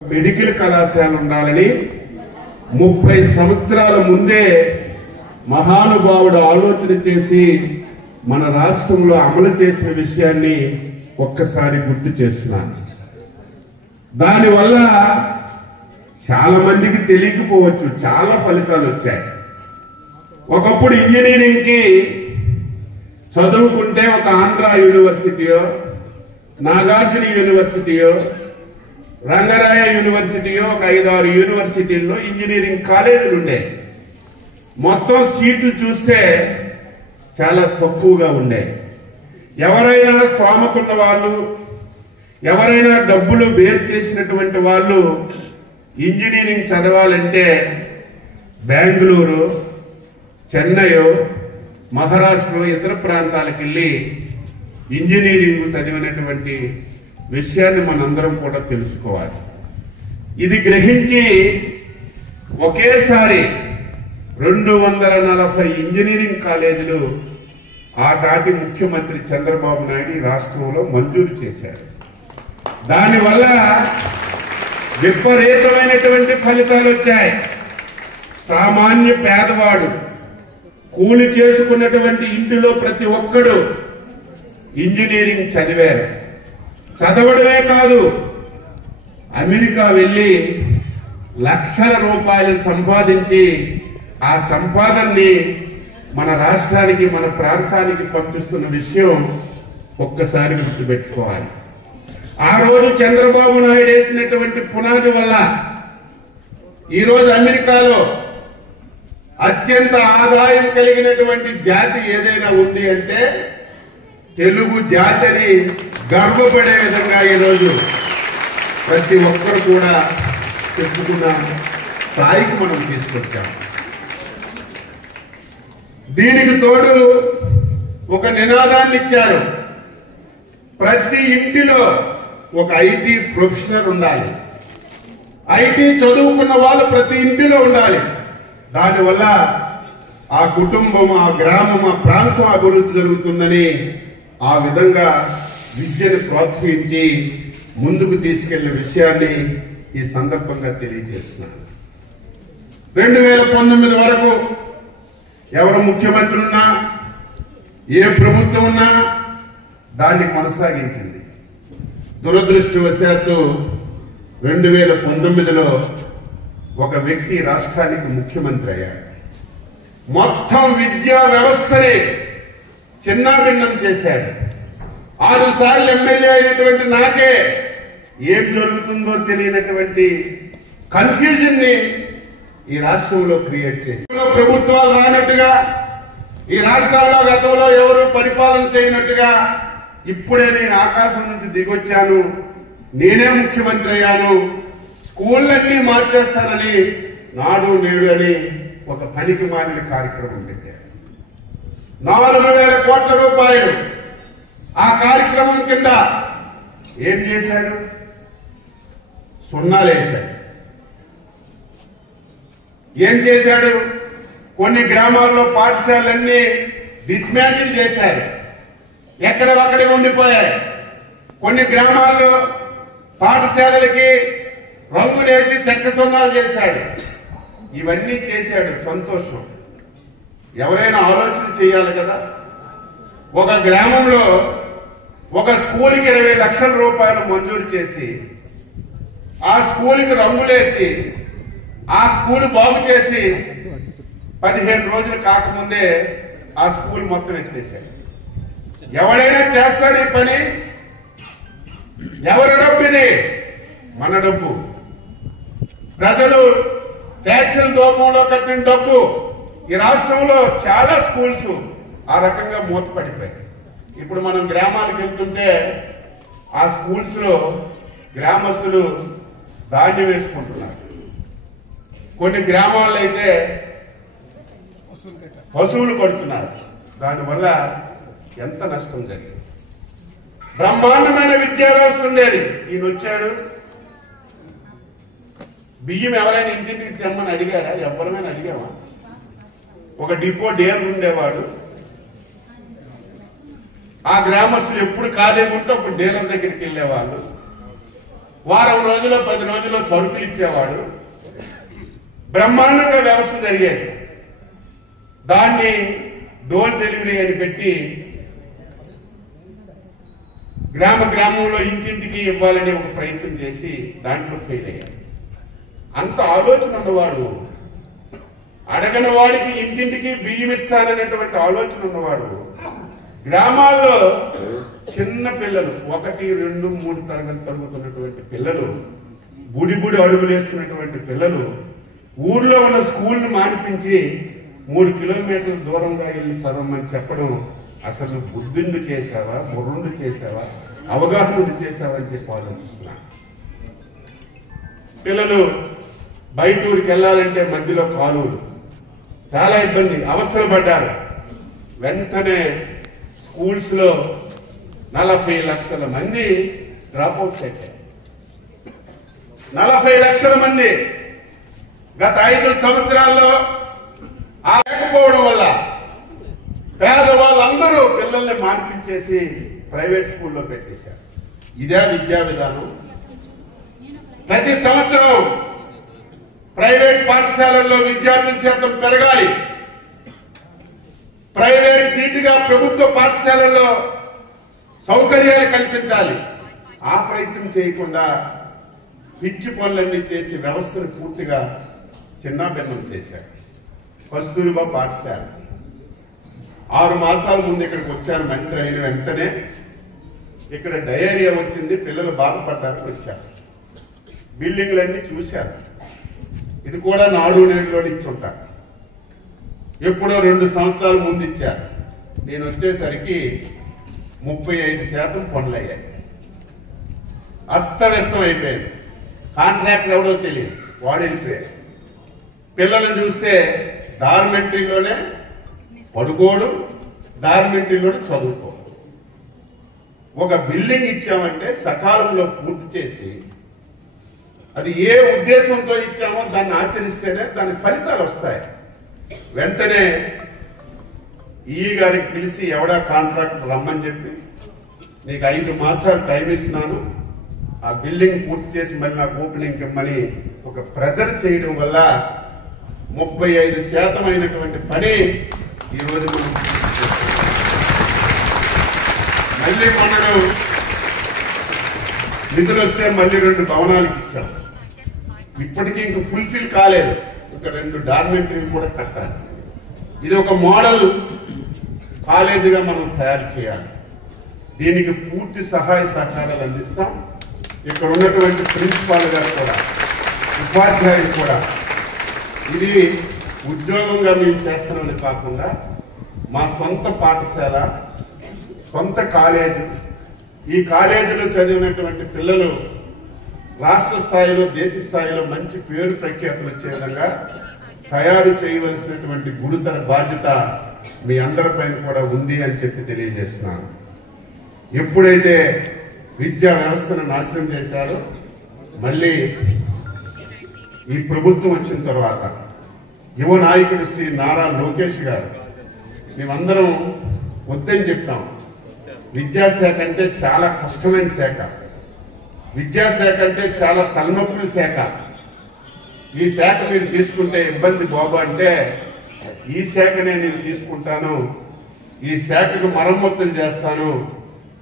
Medical కళాశాల ఉండాలని 30 సంవత్సరాల ముందే మహానుభావుడు ఆలోచన చేసి మన రాష్ట్రంలో అమలు చేసిన విషయాన్ని ఒక్కసారి గుర్తు చేస్తున్నాను. దానివల్ల చాలా మందికి తెలియకపోవచ్చు, చాలా ఫలితాలు వచ్చాయి. ఒకప్పుడు ఇంజనీరింగ్ కి చదువుకుంటే ఒక ఆంధ్ర యూనివర్సిటీయో, నాగార్జున యూనివర్సిటీయో, రంగరాయ యూనివర్సిటీయో, ఒక 5-6 యూనివర్సిటీల్లో ఇంజనీరింగ్ కాలేజీలు ఉండే. మొత్తం సీట్లు చూస్తే చాలా తక్కువగా ఉండే. ఎవరైనా స్తోమతున్న వాళ్ళు, ఎవరైనా డబ్బులు బేర్ చేసినటువంటి వాళ్ళు ఇంజనీరింగ్ చదవాలంటే బెంగళూరు, చెన్నై, మహారాష్ట్ర, ఇతర ప్రాంతాలకు వెళ్ళి ఇంజనీరింగ్ చదివినటువంటి విషయాన్ని మనందరం కూడా తెలుసుకోవాలి. ఇది గ్రహించి ఒకేసారి 240 ఇంజనీరింగ్ కాలేజీలు ఆనాటి ముఖ్యమంత్రి చంద్రబాబు నాయుడు ఈ రాష్ట్రంలో మంజూరు చేశారు. దానివల్ల విపరీతమైనటువంటి ఫలితాలు వచ్చాయి. సామాన్య పేదవాడు, కూలి చేసుకున్నటువంటి ఇంటిలో ప్రతి ఒక్కడు ఇంజనీరింగ్ చదివారు. చదవడమే కాదు, అమెరికా వెళ్ళి లక్షల రూపాయలు సంపాదించి ఆ సంపాదనని మన రాష్ట్రానికి, మన ప్రాంతానికి పంపిస్తున్న విషయం ఒక్కసారి గుర్తుపెట్టుకోవాలి. ఆ రోజు చంద్రబాబు నాయుడు వేసినటువంటి పునాది వల్ల ఈరోజు అమెరికాలో అత్యంత ఆదాయం కలిగినటువంటి జాతి ఏదైనా ఉంది అంటే తెలుగు జాతిని గర్వపడే విధంగా ఈరోజు ప్రతి ఒక్కరు కూడా చెప్పుకున్న స్థాయికి మనం తీసుకొచ్చాం. దీనికి తోడు ఒక నినాదాన్ని ఇచ్చారు. ప్రతి ఇంటిలో ఒక ఐటీ ప్రొఫెషనల్ ఉండాలి. ఐటీ చదువుకున్న వాళ్ళు ప్రతి ఇంటిలో ఉండాలి. దానివల్ల ఆ కుటుంబం, ఆ గ్రామం, ఆ ప్రాంతం అభివృద్ధి జరుగుతుందని ఆ విధంగా విద్యను ప్రోత్సహించి ముందుకు తీసుకెళ్లిన విషయాన్ని ఈ సందర్భంగా తెలియజేస్తున్నాను. 2019 వరకు ఎవరు ముఖ్యమంత్రి ఉన్నా, ఏ ప్రభుత్వం ఉన్నా దాన్ని కొనసాగించింది. దురదృష్టవశాత్తు 2019లో ఒక వ్యక్తి రాష్ట్రానికి ముఖ్యమంత్రి అయ్యాడు. మొత్తం విద్యా వ్యవస్థని చిన్నాభిన్నం చేశాడు. 6 సార్లు ఎమ్మెల్యే అయినటువంటి నాకే ఏం జరుగుతుందో తెలియనటువంటి కన్ఫ్యూజన్ ని ఈ రాష్ట్రంలో క్రియేట్ చేసి, ప్రభుత్వాలు రానట్టుగా, ఈ రాష్ట్రాల్లో గతంలో ఎవరు పరిపాలన చేయనట్టుగా ఇప్పుడే నేను ఆకాశం నుంచి దిగొచ్చాను, నేనే ముఖ్యమంత్రి అయ్యాను, స్కూళ్ళన్నీ మార్చేస్తానని నాడు నేడు అని ఒక పనికి మాలిన కార్యక్రమం పెట్టారు. 4,000 కోట్ల రూపాయలు ఆ కార్యక్రమం కింద ఏం చేశాడు? సున్నాలేశాడు. ఏం చేశాడు? కొన్ని గ్రామాల్లో పాఠశాలన్నీ డిస్మాంటిల్ చేశారు, ఎక్కడొక్కడే ఉండిపోయాయి. కొన్ని గ్రామాల్లో పాఠశాలలకి రంగులేసి చెక్క సున్నాలు చేశాడు. ఇవన్నీ చేశాడు, సంతోషం. ఎవరైనా ఆలోచన చేయాలి కదా. ఒక గ్రామంలో ఒక స్కూల్కి 20 లక్షల రూపాయలు మంజూరు చేసి, ఆ స్కూల్కి రంగులేసి, ఆ స్కూల్ బాగు చేసి 15 రోజులు కాకముందే ఆ స్కూల్ మొత్తం ఎత్తేశాడు. ఎవరైనా చేస్తారు ఈ పని? ఎవరి డబ్బు ఇది? మన డబ్బు. ప్రజలు ట్యాక్సుల రూపంలో కట్టిన డబ్బు. ఈ రాష్ట్రంలో చాలా స్కూల్స్ ఆ రకంగా మూతపడిపోయాయి. ఇప్పుడు మనం గ్రామాలకు వెళ్తుంటే ఆ స్కూల్స్ లో గ్రామస్తులు ధాన్యం వేసుకుంటున్నారు. కొన్ని గ్రామాల్లో అయితే పశువులు కొడుతున్నారు. దానివల్ల ఎంత నష్టం జరిగింది. బ్రహ్మాండమైన విద్యా వ్యవస్థ ఉండేది. ఈయన వచ్చాడు, బియ్యం ఎవరైనా ఇంటింటికి తెమ్మని అడిగారా? ఎవరైనా అడిగామా? ఒక డిపో డీలర్ ఉండేవాడు. ఆ గ్రామస్తులు ఎప్పుడు ఖాళీగా ఉంటే అప్పుడు డీలర్ దగ్గరికి వెళ్ళేవాళ్ళు. వారం రోజుల్లో 10 రోజుల్లో సరుకులు ఇచ్చేవాడు. బ్రహ్మాండంగా వ్యవస్థ జరిగేది. దాన్ని డోర్ డెలివరీ అని పెట్టి గ్రామంలో ఇంటింటికి ఇవ్వాలని ఒక ప్రయత్నం చేసి దాంట్లో ఫెయిల్ అయ్యారు. అంత ఆలోచన ఉన్నవాడు, అడగని వాడికి ఇంటింటికి బియ్యం ఇస్తాననేటువంటి ఆలోచన ఉన్నవాడు, గ్రామాల్లో చిన్న పిల్లలు 1, 2, 3 తరగతి తరుగుతున్నటువంటి పిల్లలు, బుడి అడుగులు వేస్తున్నటువంటి పిల్లలు ఊర్లో ఉన్న స్కూల్ని మానిపించి 3 కిలోమీటర్ల దూరంగా వెళ్ళి చదవమని చెప్పడం అసలు బుద్ధుండి చేశావా, బుర్రుండి చేశావా, అవగాహన చేశావా అని చెప్పి ఆలోచిస్తున్నాను. పిల్లలు బయట ఊరికి వెళ్ళాలంటే మధ్యలో కాలువలు, చాలా ఇబ్బంది, అవసరపడ్డారు. వెంటనే స్కూల్స్ లో 40 లక్షల మంది డ్రాప్అవుట్స్ అయ్యారు. 40 లక్షల మంది గత 5 సంవత్సరాల్లో ఆగకపోవడం వల్ల పేదవాళ్ళందరూ పిల్లల్ని మార్పించేసి ప్రైవేట్ స్కూల్లో పెట్టేశారు. ఇదే విద్యా విధానం. ప్రతి సంవత్సరం ప్రైవేట్ పాఠశాలల్లో విద్యార్థుల శాతం పెరగాలి, ప్రైవేట్ ధీటుగా ప్రభుత్వ పాఠశాలల్లో సౌకర్యాలు కల్పించాలి. ఆ ప్రయత్నం చేయకుండా పిచ్చి పనులన్నీ చేసి వ్యవస్థను పూర్తిగా చిన్నాభిన్నం చేశారు. కస్తూరిబా పాఠశాల 6 మాసాల ముందు ఇక్కడికి వచ్చారు. మంత్రి అయిన వెంటనే ఇక్కడ డయేరియా వచ్చింది, పిల్లలు బాధపడ్డానికి వచ్చారు. బిల్డింగ్లన్నీ చూశారు. ఇది కూడా నాడు నేడులో ఇచ్చుంటారు. ఎప్పుడో 2 సంవత్సరాల ముందు ఇచ్చారు. నేను వచ్చేసరికి 35% పనులయ్యాయి. అస్తవ్యస్తం అయిపోయింది. కాంట్రాక్టర్ ఎవడో తెలియదు, వాడు వెళ్ళిపోయారు. పిల్లలను చూస్తే డార్మెంటరీలోనే పడుకోడు, డార్మెంటరీలోనే చదువుకోడు. ఒక బిల్డింగ్ ఇచ్చామంటే సకాలంలో పూర్తి చేసి, అది ఏ ఉద్దేశంతో ఇచ్చామో దాన్ని ఆచరిస్తేనే దాని ఫలితాలు వస్తాయి. వెంటనే ఈ గారికి పిలిచి ఎవడా కాంట్రాక్టర్ రమ్మని చెప్పి, నీకు 5 మాసాలు టైం ఇస్తున్నాను, ఆ బిల్డింగ్ పూర్తి చేసి మళ్ళీ నాకు ఓపెనింగ్ ఇమ్మని ఒక ప్రెజర్ చేయడం వల్ల 35% అయినటువంటి పని ఈరోజు మళ్ళీ మొన్నను నిధులు వస్తే మళ్ళీ 2 భవనాలకు ఇచ్చాం. ఇప్పటికీ ఇంక ఫుల్ఫిల్ కాలేదు, ఇంకా 2 డార్మెంటరీలు కూడా కట్టాలి. ఇది ఒక మోడల్ కాలేజీగా మనం తయారు చేయాలి. దీనికి పూర్తి సహాయ సహకారాలు అందిస్తాం. ఇక్కడ ఉన్నటువంటి ప్రిన్సిపాల్ గారు కూడా, ఉపాధ్యాయులు కూడా, ఇది ఉద్యోగంగా మేము చేస్తున్నామని కాకుండా మా సొంత పాఠశాల, సొంత కాలేజీ. ఈ కాలేజీలో చదివినటువంటి పిల్లలు రాష్ట్ర స్థాయిలో, దేశ స్థాయిలో మంచి పేరు ప్రఖ్యాతులు వచ్చే విధంగా తయారు చేయవలసినటువంటి గురుతర బాధ్యత మీ అందరిపైన కూడా ఉంది అని చెప్పి తెలియజేస్తున్నాను. ఎప్పుడైతే విద్యా వ్యవస్థను నాశనం చేశారో, మళ్ళీ ఈ ప్రభుత్వం వచ్చిన తర్వాత యువ నాయకుడు శ్రీ నారా లోకేష్ గారు, మేమందరం వద్దని చెప్తాం. విద్యాశాఖ అంటే చాలా కష్టమైన శాఖ, విద్యాశాఖ అంటే చాలా తలనొప్పుల శాఖ. ఈ శాఖ మీరు తీసుకుంటే ఇబ్బంది బాబు అంటే, ఈ శాఖనే నేను తీసుకుంటాను, ఈ శాఖకు మరమ్మతులు చేస్తాను,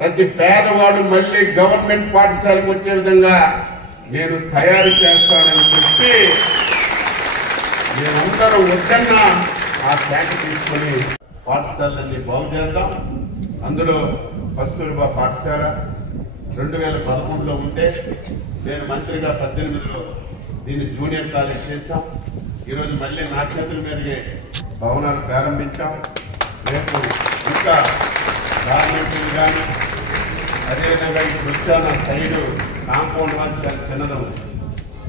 ప్రతి పేదవాడు మళ్ళీ గవర్నమెంట్ పాఠశాలకు వచ్చే విధంగా నేను తయారు చేస్తానని చెప్పి మేమందరం వద్దన్నా ఆ శాఖ తీసుకొని పాఠశాలన్నీ బాగు చేద్దాం. అందులో కస్తూరిబా పాఠశాల 2011లో ఉంటే, నేను మంత్రిగా 18లో దీన్ని జూనియర్ కాలేజ్ చేశాం. ఈరోజు మళ్ళీ నా చేతుల మీదకే భవనాలు ప్రారంభించాం. రేపు ఇంకా గవర్నమెంట్ కానీ, అదేవిధంగా ఇప్పుడు వచ్చాన సైడు కాంపౌండ్ వాళ్ళు చాలా చిన్నది ఉంది.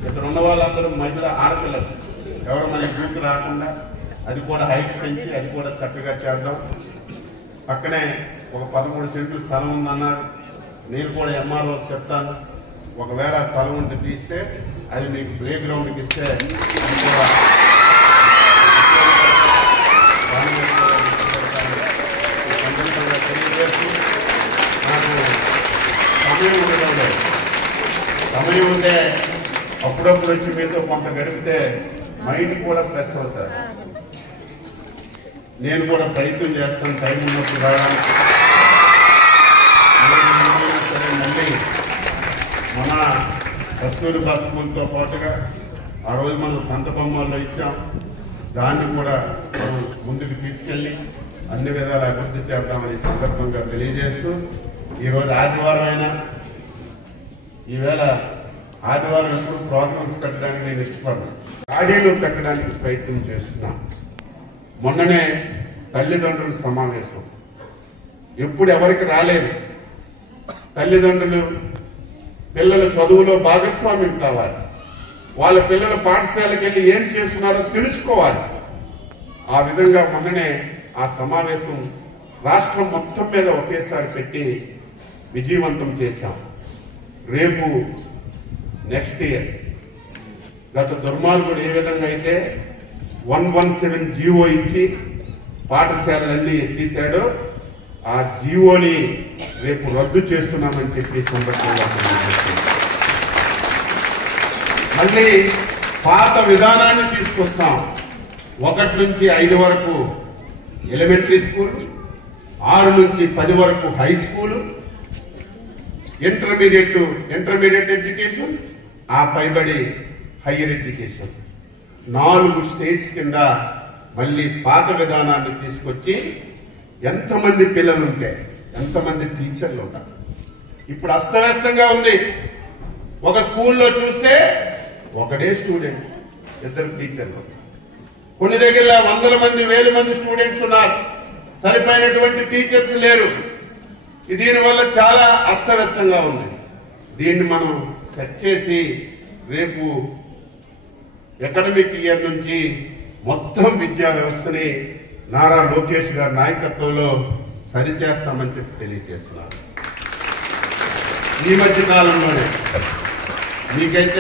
ఇక్కడ ఉన్న వాళ్ళందరూ మహిళ ఆడపిల్లలు, ఎవరు మనకి దూకు రాకుండా అది కూడా హైట్ పెంచి అది కూడా చక్కగా చేద్దాం. పక్కనే ఒక 13 సెంట్లు స్థలం ఉందన్నారు. నేను కూడా ఎంఆర్ఓ చెప్తాను, ఒకవేళ ఆ స్థలం ఉంటే తీస్తే అది మీకు ప్లే గ్రౌండ్కి ఇస్తే అది కూడా తెలియజేస్తూ, నాకు సమయం ఎందుకంటే అప్పుడప్పుడు వచ్చి మీతో కొంత గడిపితే మైండ్ కూడా ప్రెస్ అవుతారు. నేను కూడా ప్రయత్నం చేస్తాను టైం ఉన్నప్పుడు రావడానికి. సరే మళ్ళీ మన కస్తూరిబా స్కూల్తో పాటుగా ఆ రోజు మనం సంత బొమ్మల్లో ఇచ్చాం, దాన్ని కూడా మనం ముందుకు తీసుకెళ్ళి అన్ని విధాలు అభివృద్ధి చేద్దామని సందర్భంగా తెలియజేస్తూ, ఈరోజు ఆదివారం అయినా ఈవేళ ఆదివారం ఎప్పుడు ప్రోగ్రామ్స్ పెట్టడానికి నేను ఇష్టపడను, ఆడియోలు పెట్టడానికి ప్రయత్నం చేస్తున్నా. మొన్ననే తల్లిదండ్రుల సమావేశం, ఎప్పుడు ఎవరికి రాలేదు. తల్లిదండ్రులు పిల్లల చదువులో భాగస్వామ్యం కావాలి, వాళ్ళ పిల్లల పాఠశాలకు వెళ్ళి ఏం చేస్తున్నారో తెలుసుకోవాలి. ఆ విధంగా మొన్ననే ఆ సమావేశం రాష్ట్రం మొత్తం మీద ఒకేసారి పెట్టి విజయవంతం చేశాం. రేపు నెక్స్ట్ ఇయర్ గత దుర్మార్గుడు ఏ విధంగా అయితే 117 జీవో ఇచ్చి పాఠశాలలన్నీ ఎత్తేసాడో ఆ జీవోని రేపు రద్దు చేస్తున్నామని చెప్పి సందర్భంగా మళ్ళీ పాత విధానాన్ని తీసుకొస్తాం. 1 నుంచి 5 వరకు ఎలిమెంటరీ స్కూల్, 6 నుంచి 10 వరకు హై స్కూల్, ఇంటర్మీడియట్ ఎడ్యుకేషన్, ఆ పైబడి హయ్యర్ ఎడ్యుకేషన్. 4 స్టేట్స్ కింద మళ్ళీ పాత విధానాన్ని తీసుకొచ్చి ఎంతమంది పిల్లలు ఉంటే ఎంతమంది టీచర్లు ఉంటారు. ఇప్పుడు అస్తవ్యస్తంగా ఉంది. ఒక స్కూల్లో చూస్తే ఒకడే స్టూడెంట్, 2 టీచర్లు. కొన్ని దగ్గర 100 మంది 1000 మంది స్టూడెంట్స్ ఉన్నారు, సరిపోయినటువంటి టీచర్స్ లేరు. దీనివల్ల చాలా అస్తవ్యస్తంగా ఉంది. దీన్ని మనం సెట్ చేసి రేపు అకాడమిక్ ఇయర్ నుంచి మొత్తం విద్యా వ్యవస్థని నారా లోకేష్ గారి నాయకత్వంలో సరిచేస్తామని చెప్పి తెలియజేస్తున్నారు. ఈ మధ్య కాలంలోనే మీకైతే